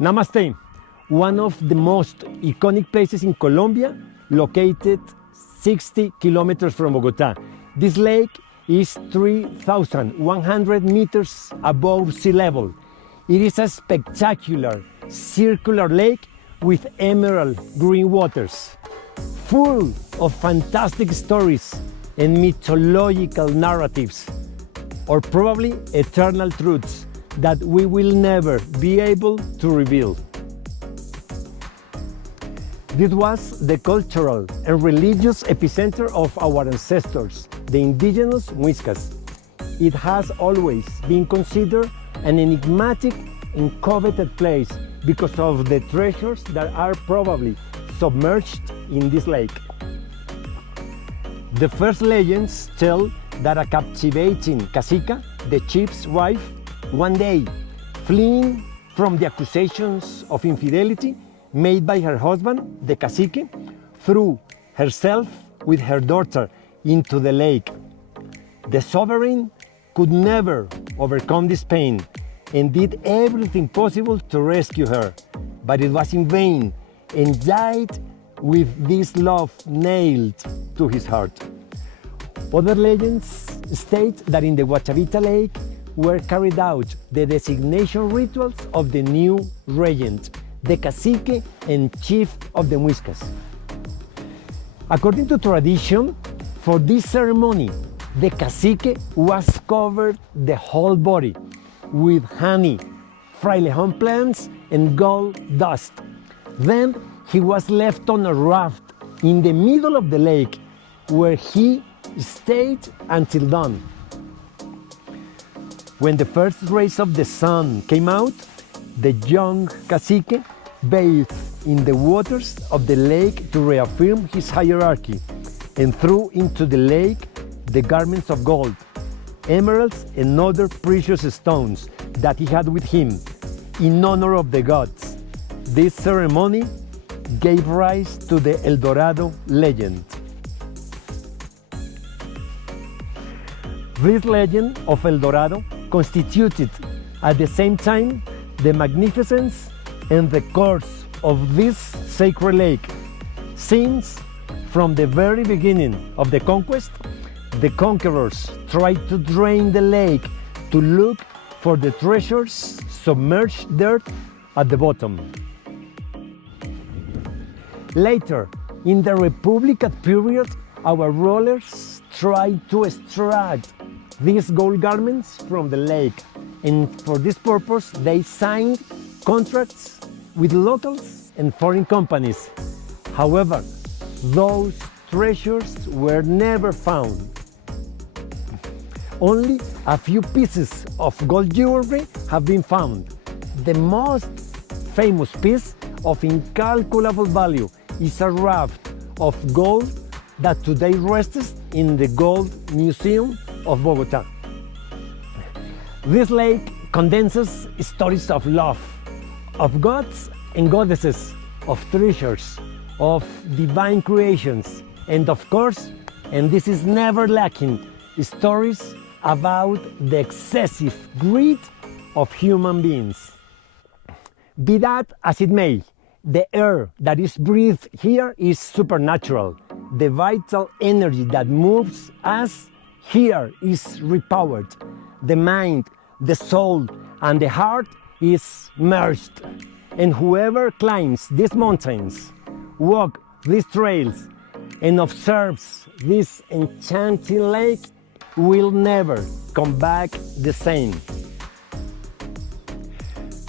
Namaste, one of the most iconic places in Colombia, located 60 kilometers from Bogota. This lake is 3,100 meters above sea level. It is a spectacular circular lake with emerald green waters, full of fantastic stories and mythological narratives, or probably eternal truths that we will never be able to reveal. This was the cultural and religious epicenter of our ancestors, the indigenous Muiscas. It has always been considered an enigmatic and coveted place because of the treasures that are probably submerged in this lake. The first legends tell that a captivating cacique, the chief's wife, one day, fleeing from the accusations of infidelity made by her husband, the cacique, threw herself with her daughter into the lake. The sovereign could never overcome this pain and did everything possible to rescue her, but it was in vain, and died with this love nailed to his heart. Other legends state that in the Guatavita lake were carried out the designation rituals of the new regent, the cacique and chief of the Muiscas. According to tradition, for this ceremony, the cacique was covered the whole body with honey, frailejón plants, and gold dust. Then he was left on a raft in the middle of the lake, where he stayed until dawn. When the first rays of the sun came out, the young cacique bathed in the waters of the lake to reaffirm his hierarchy, and threw into the lake the garments of gold, emeralds, and other precious stones that he had with him in honor of the gods. This ceremony gave rise to the El Dorado legend. This legend of El Dorado constituted at the same time the magnificence and the course of this sacred lake, since from the very beginning of the conquest, the conquerors tried to drain the lake to look for the treasures submerged dirt at the bottom. Later, in the Republican period, our rulers tried to extract these gold garments from the lake, and for this purpose they signed contracts with locals and foreign companies. However, those treasures were never found. Only a few pieces of gold jewelry have been found. The most famous piece of incalculable value is a raft of gold that today rests in the Gold Museum of Bogota. This lake condenses stories of love, of gods and goddesses, of treasures, of divine creations, and of course, and this is never lacking, stories about the excessive greed of human beings. Be that as it may, the air that is breathed here is supernatural. The vital energy that moves us here is repowered. The mind, the soul, and the heart is merged. And whoever climbs these mountains, walks these trails, and observes this enchanting lake will never come back the same.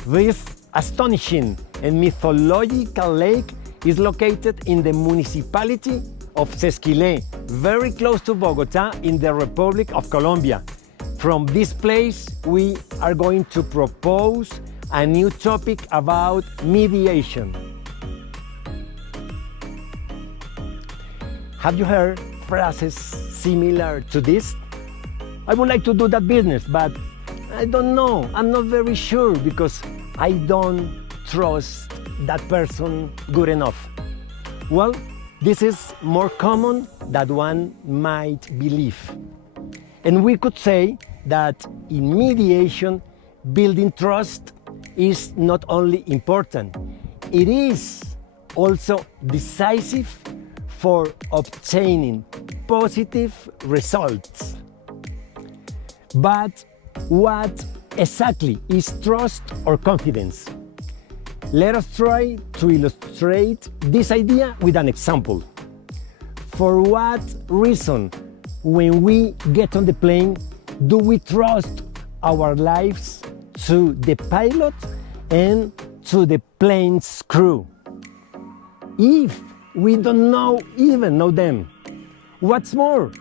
This astonishing and mythological lake is located in the municipality of Sesquilé, very close to Bogota in the Republic of Colombia. From this place, we are going to propose a new topic about mediation. Have you heard phrases similar to this? I would like to do that business, but I don't know. I'm not very sure because I don't trust that person good enough. Well, this is more common than one might believe. And we could say that in mediation, building trust is not only important, it is also decisive for obtaining positive results. But what exactly is trust or confidence? Let us try to illustrate this idea with an example. For what reason, when we get on the plane, do we trust our lives to the pilot and to the plane's crew? If we don't even know them. What's more,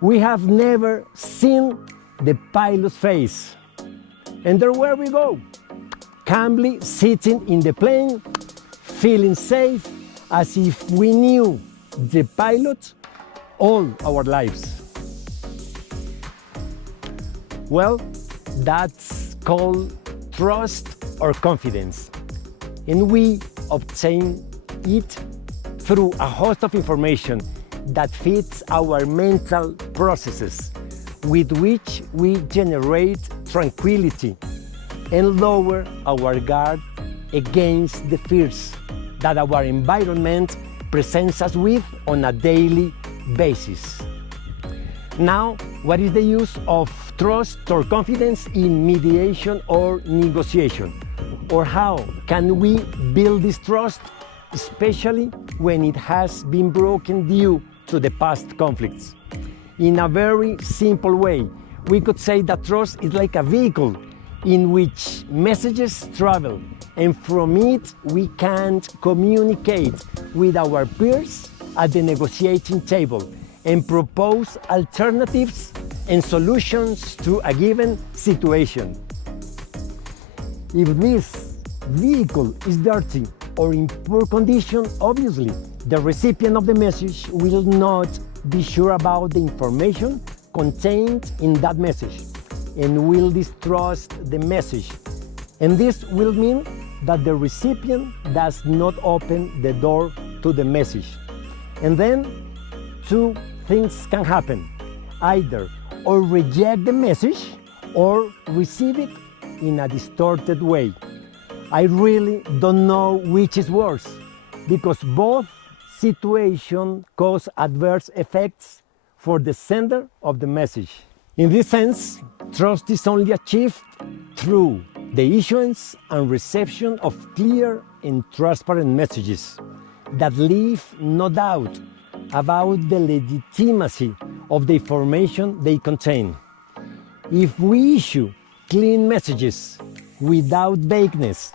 we have never seen the pilot's face. And there where we go, calmly sitting in the plane, feeling safe as if we knew the pilot all our lives. Well, that's called trust or confidence. And we obtain it through a host of information that fits our mental processes, with which we generate tranquility and lower our guard against the fears that our environment presents us with on a daily basis. Now, what is the use of trust or confidence in mediation or negotiation? Or how can we build this trust, especially when it has been broken due to the past conflicts? In a very simple way, we could say that trust is like a vehicle in which messages travel, and from it we can communicate with our peers at the negotiating table and propose alternatives and solutions to a given situation. If this vehicle is dirty or in poor condition, obviously the recipient of the message will not be sure about the information contained in that message and will distrust the message. And this will mean that the recipient does not open the door to the message. And then two things can happen: either or reject the message or receive it in a distorted way. I really don't know which is worse, because both situations cause adverse effects for the sender of the message. In this sense, trust is only achieved through the issuance and reception of clear and transparent messages that leave no doubt about the legitimacy of the information they contain. If we issue clean messages without vagueness,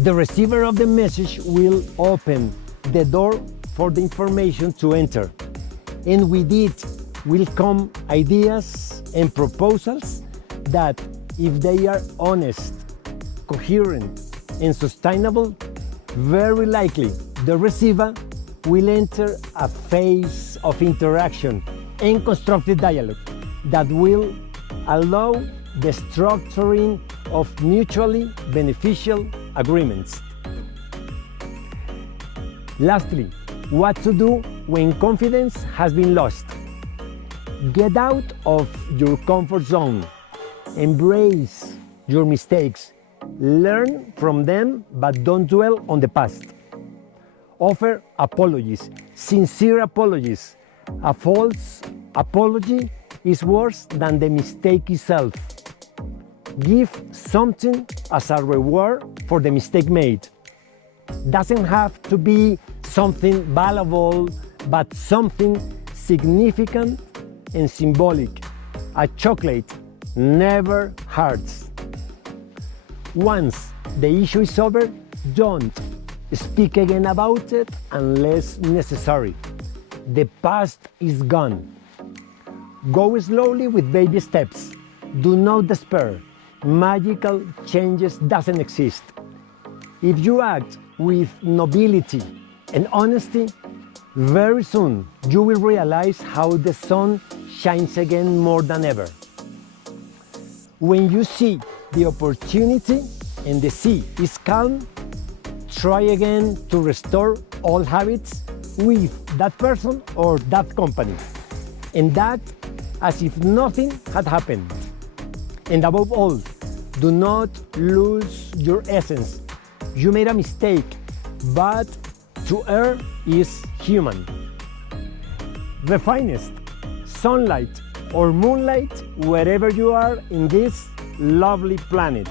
the receiver of the message will open the door for the information to enter, and with it will come ideas and proposals that, if they are honest, coherent, and sustainable, very likely the receiver will enter a phase of interaction and constructive dialogue that will allow the structuring of mutually beneficial agreements. Lastly, what to do when confidence has been lost? Get out of your comfort zone, embrace your mistakes, learn from them, but don't dwell on the past. Offer apologies, sincere apologies. A false apology is worse than the mistake itself. Give something as a reward for the mistake made. Doesn't have to be something valuable, but something significant and symbolic. A chocolate never hurts. Once the issue is over, don't speak again about it unless necessary. The past is gone. Go slowly with baby steps. Do not despair. Magical changes doesn't exist. If you act with nobility and honesty, very soon you will realize how the sun shines again more than ever. When you see the opportunity and the sea is calm, try again to restore old habits with that person or that company, and that as if nothing had happened. And above all, Do not lose your essence. You made a mistake, but to err is human. The finest sunlight or moonlight wherever you are in this lovely planet.